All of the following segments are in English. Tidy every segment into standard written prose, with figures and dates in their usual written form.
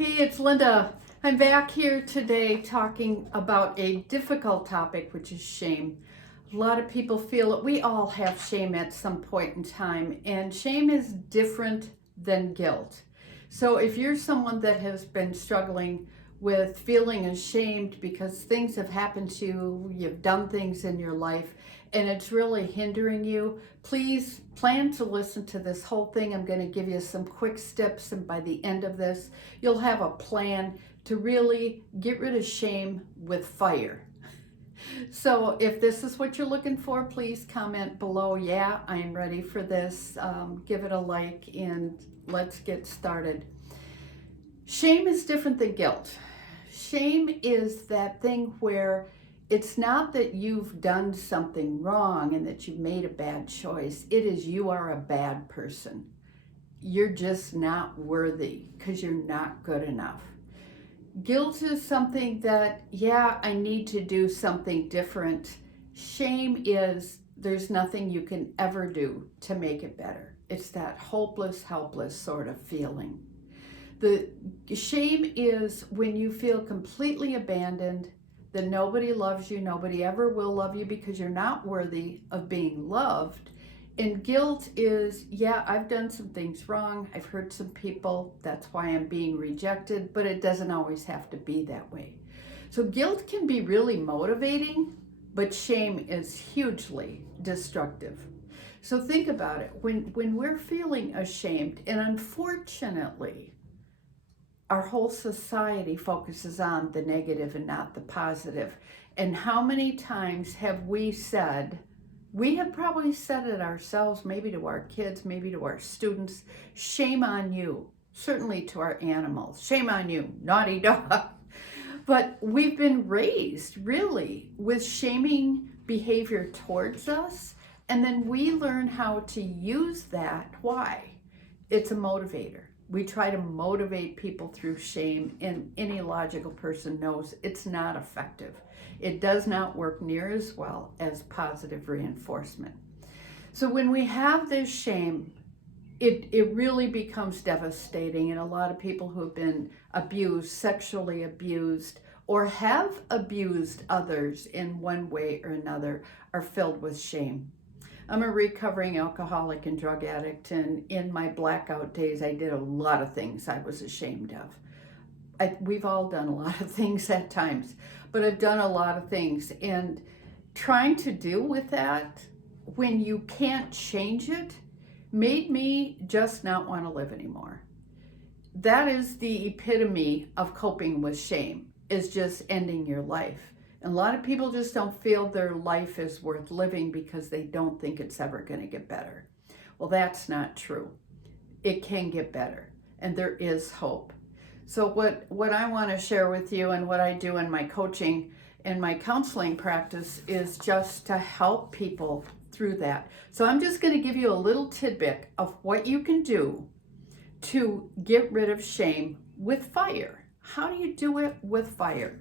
Hey, it's Linda. I'm back here today talking about a difficult topic, which is shame. A lot of people feel it. We all have shame at some point in time, and shame is different than guilt. So if you're someone that has been struggling with feeling ashamed because things have happened to you, you've done things in your life, and it's really hindering you, please plan to listen to this whole thing. I'm going to give you some quick steps, and by the end of this, you'll have a plan to really get rid of shame with fire. So if this is what you're looking for, please comment below, yeah, I'm ready for this. Give it a like, and let's get started. Shame is different than guilt. Shame is that thing where it's not that you've done something wrong and that you've made a bad choice. It is you are a bad person. You're just not worthy because you're not good enough. Guilt is something that, yeah, I need to do something different. Shame is there's nothing you can ever do to make it better. It's that hopeless, helpless sort of feeling. The shame is when you feel completely abandoned, that nobody loves you, nobody ever will love you because you're not worthy of being loved. And guilt is, yeah, I've done some things wrong, I've hurt some people, that's why I'm being rejected, but it doesn't always have to be that way. So guilt can be really motivating, but shame is hugely destructive. So think about it, when we're feeling ashamed, and unfortunately, our whole society focuses on the negative and not the positive. And how many times have we said, we have probably said it ourselves, maybe to our kids, maybe to our students, shame on you, certainly to our animals, shame on you, naughty dog. But we've been raised really with shaming behavior towards us, and then we learn how to use that. Why? It's a motivator. We try to motivate people through shame, and any logical person knows it's not effective. It does not work near as well as positive reinforcement. So when we have this shame, it really becomes devastating, and a lot of people who have been abused, sexually abused, or have abused others in one way or another are filled with shame. I'm a recovering alcoholic and drug addict, and in my blackout days, I did a lot of things I was ashamed of. We've all done a lot of things at times, but I've done a lot of things, and trying to deal with that when you can't change it made me just not want to live anymore. That is the epitome of coping with shame, is just ending your life. And a lot of people just don't feel their life is worth living because they don't think it's ever going to get better. Well, that's not true. It can get better, and there is hope. So what I want to share with you, and what I do in my coaching and my counseling practice, is just to help people through that. So I'm just going to give you a little tidbit of what you can do to get rid of shame with fire. How do you do it with fire?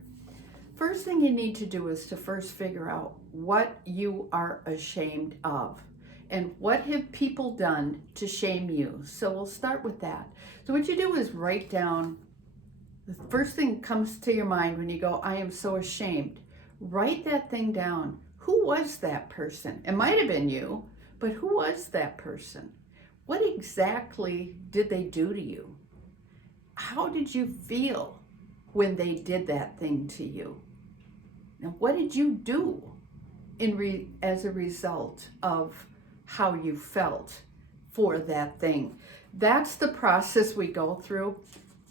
First thing you need to do is to first figure out what you are ashamed of and what have people done to shame you. So we'll start with that. So what you do is write down the first thing that comes to your mind when you go, I am so ashamed. Write that thing down. Who was that person? It might have been you, but who was that person? What exactly did they do to you? How did you feel when they did that thing to you? Now, what did you do as a result of how you felt for that thing? That's the process we go through.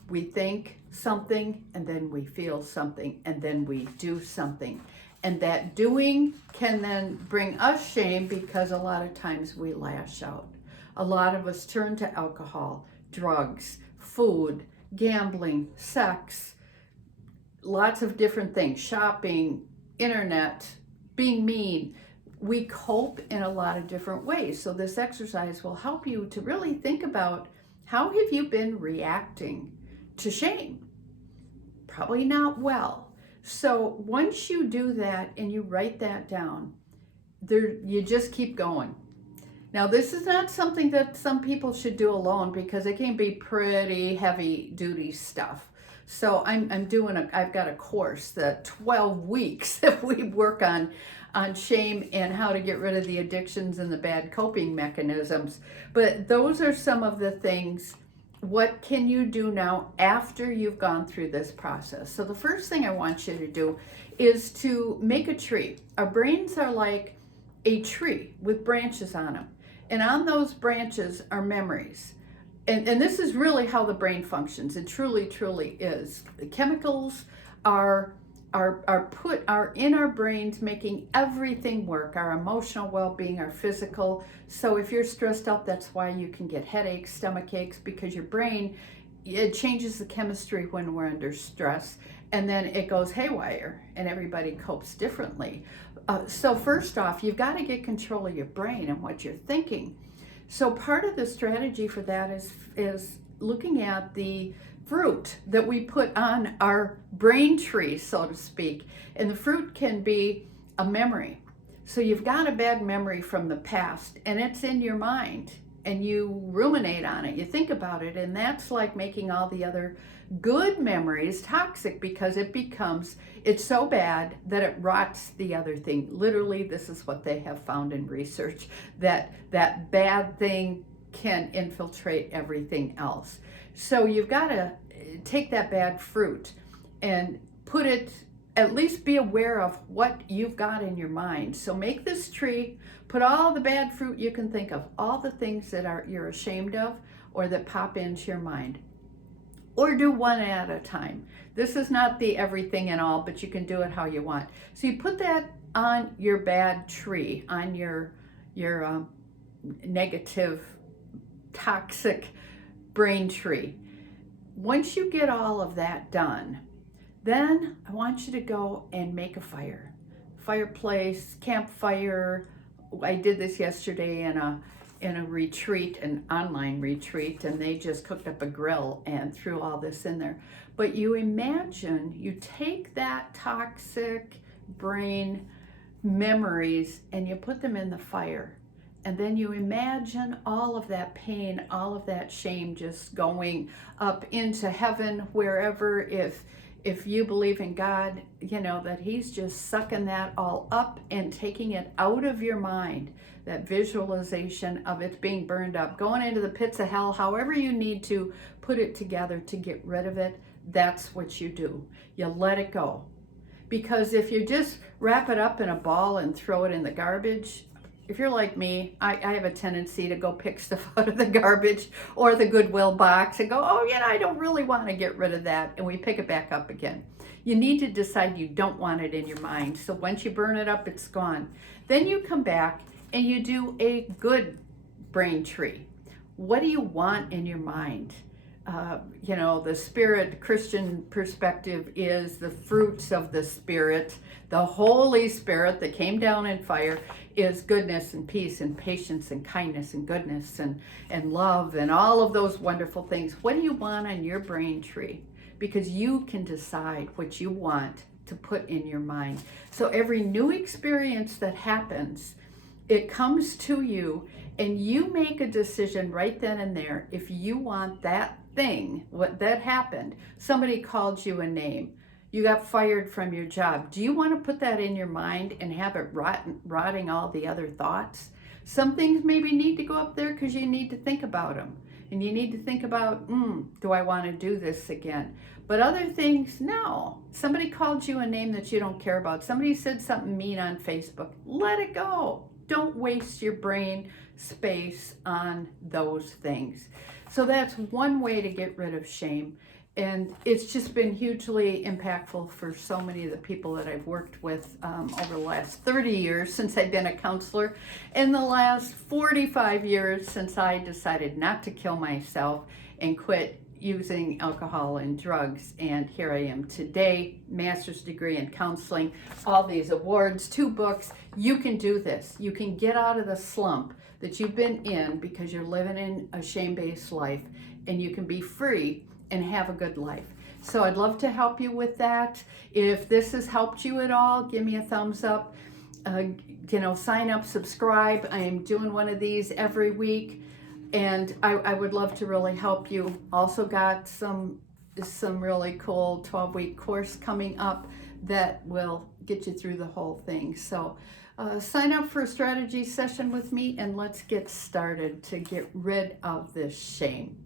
We think something, and then we feel something, and then we do something. And that doing can then bring us shame because a lot of times we lash out. A lot of us turn to alcohol, drugs, food, gambling, sex, lots of different things, shopping, internet, being mean. We cope in a lot of different ways. So this exercise will help you to really think about, how have you been reacting to shame? Probably not well. So once you do that and you write that down, you just keep going. Now, this is not something that some people should do alone because it can be pretty heavy duty stuff. So I've got a course that 12 weeks that we work on shame and how to get rid of the addictions and the bad coping mechanisms. But those are some of the things. What can you do now after you've gone through this process? So the first thing I want you to do is to make a tree. Our brains are like a tree with branches on them. And on those branches are memories. And this is really how the brain functions. It truly, truly is. The chemicals are in our brains, making everything work, our emotional well-being, our physical. So if you're stressed out, that's why you can get headaches, stomach aches, because your brain, it changes the chemistry when we're under stress, and then it goes haywire, and everybody copes differently. So first off, you've got to get control of your brain and what you're thinking. So part of the strategy for that is looking at the fruit that we put on our brain tree, so to speak. And the fruit can be a memory. So you've got a bad memory from the past, and it's in your mind, and you ruminate on it, you think about it, and that's like making all the other good memories toxic, because it's so bad that it rots the other thing. Literally, this is what they have found in research, that bad thing can infiltrate everything else. So you've got to take that bad fruit and put it, at least be aware of what you've got in your mind. So make this tree, put all the bad fruit you can think of, all the things that you're ashamed of or that pop into your mind. Or do one at a time. This is not the everything and all, but you can do it how you want. So you put that on your bad tree, on your negative, toxic brain tree. Once you get all of that done, then I want you to go and make a fireplace, campfire. I did this yesterday in a retreat, an online retreat, and they just cooked up a grill and threw all this in there. But you imagine, you take that toxic brain memories and you put them in the fire. And then you imagine all of that pain, all of that shame just going up into heaven, wherever, if you believe in God, you know, that he's just sucking that all up and taking it out of your mind, that visualization of it being burned up, going into the pits of hell, however you need to put it together to get rid of it. That's what you do. You let it go. Because if you just wrap it up in a ball and throw it in the garbage, if you're like me, I have a tendency to go pick stuff out of the garbage or the Goodwill box and go, oh yeah, I don't really want to get rid of that. And we pick it back up again. You need to decide you don't want it in your mind. So once you burn it up, it's gone. Then you come back and you do a good brain tree. What do you want in your mind? The Spirit Christian perspective is the fruits of the Spirit. The Holy Spirit that came down in fire is goodness and peace and patience and kindness and goodness and love and all of those wonderful things. What do you want on your brain tree? Because you can decide what you want to put in your mind. So every new experience that happens, it comes to you and you make a decision right then and there if you want that thing, what that happened. Somebody called you a name. You got fired from your job. Do you want to put that in your mind and have it rotting all the other thoughts? Some things maybe need to go up there because you need to think about them. And you need to think about, do I want to do this again? But other things, no. Somebody called you a name that you don't care about. Somebody said something mean on Facebook. Let it go. Don't waste your brain space on those things. So that's one way to get rid of shame. And it's just been hugely impactful for so many of the people that I've worked with over the last 30 years since I've been a counselor, and the last 45 years since I decided not to kill myself and quit using alcohol and drugs. And here I am today, master's degree in counseling, all these awards, 2 books. You can do this. You can get out of the slump that you've been in because you're living in a shame-based life, and you can be free and have a good life. So I'd love to help you with that. If this has helped you at all, give me a thumbs up. Sign up, subscribe. I am doing one of these every week, and I would love to really help you. Also got some some really cool 12-week course coming up that will get you through the whole thing. So sign up for a strategy session with me and let's get started to get rid of this shame.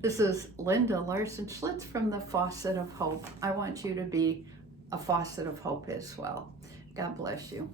This is Linda Larson Schlitz from the Faucet of Hope. I want you to be a faucet of hope as well. God bless you.